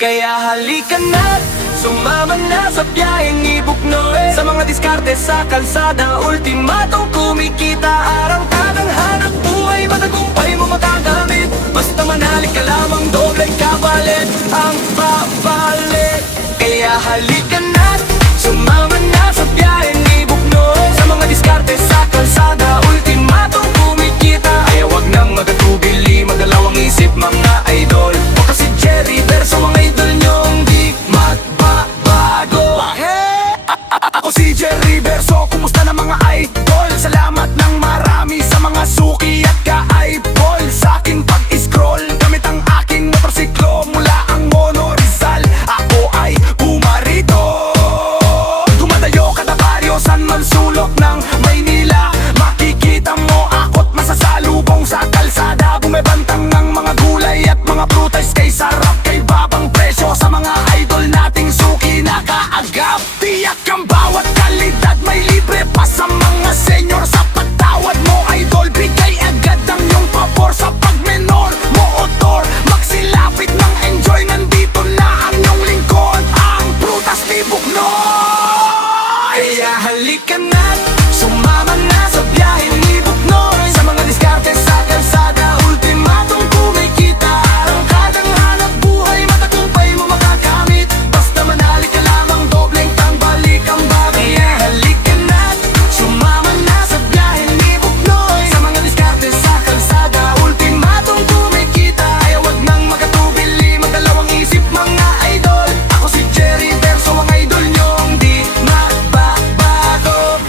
Kaya halika na, sumama na sa biyaheng ibuknoy. Sa mga diskarte sa kalsada, ultimatong kumikita. Arangkadang hanap buhay, matagumpay mo makagamit. Basta manalig ka lamang, dobleng kapalit ang babalik. Kaya halika na, sumama na sa biyaheng ibuknoy. Sa mga diskarte sa kalsada, ultimatong kumikita. Ay wag nang magatubili, magdalawang isip mga idol. O kasi Jerry Verso ang idol nyong di magbabago. Ako si Jerry Verso, kumusta na mga idol? Salamat ng marami sa mga suki at ka-eyeball. Sa aking pag-scroll, gamit ang aking motorsiklo mula ang Mono Rizal. Ako ay pumarito, dumadayo kada baryo, san man sulok ng Maynila. Makikita mo ako't masasalubong sa kalsada, bumebantang ng mga gulay at mga prutas. Kay sarap, kay babang presyo, sa mga idol nating suki na kaagap. Tiyak ang bawat kalidad, may libre pa sa mga senyor. Sa pagtawad mo idol, bigay agad ang iyong pabor. Sa pagmenor, motor, magsilapit ng enjoy. Nandito na ang iyong lingkod, ang prutas ni Buknoy. Kaya halika na, sumama na sa biyahe ni Buknoy. Sa mga diskarte sa kalsada, ultimatong kumikita. Arangkadang hanap buhay, matagumpay mo makakamit. Basta manali ka lamang, dobleng tambalik ang bagay. Kaya halika na, sumama na sa biyahe ni Buknoy. Sa mga diskarte sa kalsada, ultimatong kumikita. Ay wag nang magatubili, magdalawang isip mga idol. Ako si Jerry Verso, ang idol nyong di magbabago.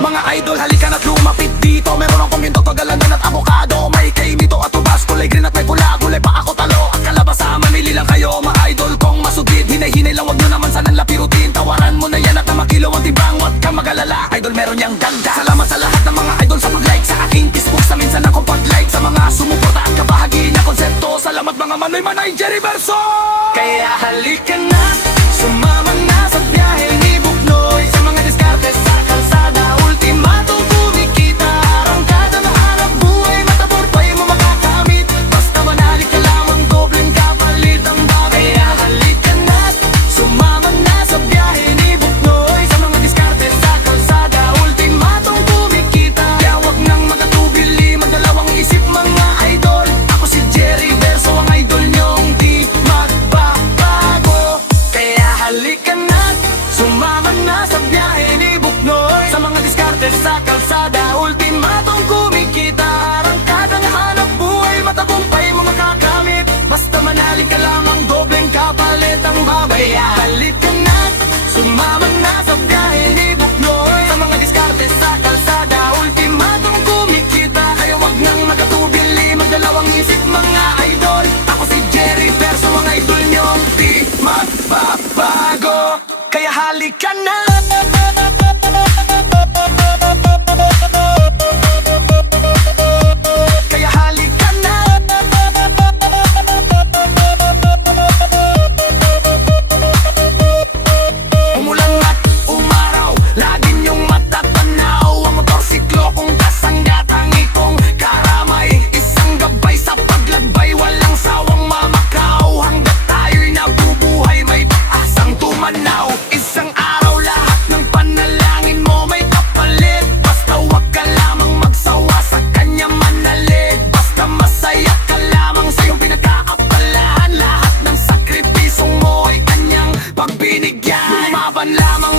Mga idol, halika na't lumapit dito. Meron akong ginto, tagalandan at avocado. May kainito at tubas, kulay green at may pula. Gulay pa ako, talo at kalabasa. Mamili lang kayo, mga idol kong masugid. Hinay-hinay lang, wag nyo naman sanang lapirutin. Tawaran mo na yan at na makilo ang timbang. Huwag kang mag-alala, idol meron niyang ganda. Salamat sa lahat ng mga idol sa pag-like sa aking Facebook. Sa minsan akong pag-like sa mga sumuporta at kabahagi na konsepto. Salamat mga manoy-manay, Jerry Verso. Kaya halika na, sumama na sa biyahe ni Buknoy. Sa mga diskarte sa kalsada, ultimatong kumikita. Arangkada na hanap buhay, matagumpay mo makakamit. Basta manali ka lamang, dobleng kapalit ang bagay. Kaya halika na, sumama na sa biyahe ni Buknoy. Sa mga diskarte sa kalsada, ultimatong kumikita. Kaya wag nang magatubili, magdalawang isip mga idol. Ako si Jerry Verso, ang idol nyong di magbabago. Kaya halika na, sumama na sa biyahe ni Buknoy. Sa mga diskarte sa kalsada, ultimatong kumikita. Arangkadang hanap buhay, matagumpay mo makakamit. Basta manali ka lamang, dobleng kapalit ang babay. Kaya halika na, sumama na sa biyahe ni Buknoy. Sa mga diskarte sa kalsada, ultimatong kumikita. Kaya wag nang magatubili, magdalawang isip mga idol. Ako si Jerry Verso, ang idol nyong di magbabago. Kaya halika na, kaya halika na. Umulan at umaraw, lagi niyong matatanaw ang motorsiklo kong kasanggat, ang ikong karamay. Isang gabay sa paglagbay, walang sawang mamakaw. Hanggat tayo'y nabubuhay, may asang tumanaw. Isang araw lahat ng panalangin mo may kapalit. Basta wag ka lamang magsawa sa kanya manalig. Basta masaya ka lamang sa iyong pinagkaabalahan. Lahat ng sakripisong mo ay kanyang pagbinigyan. Lumaban lamang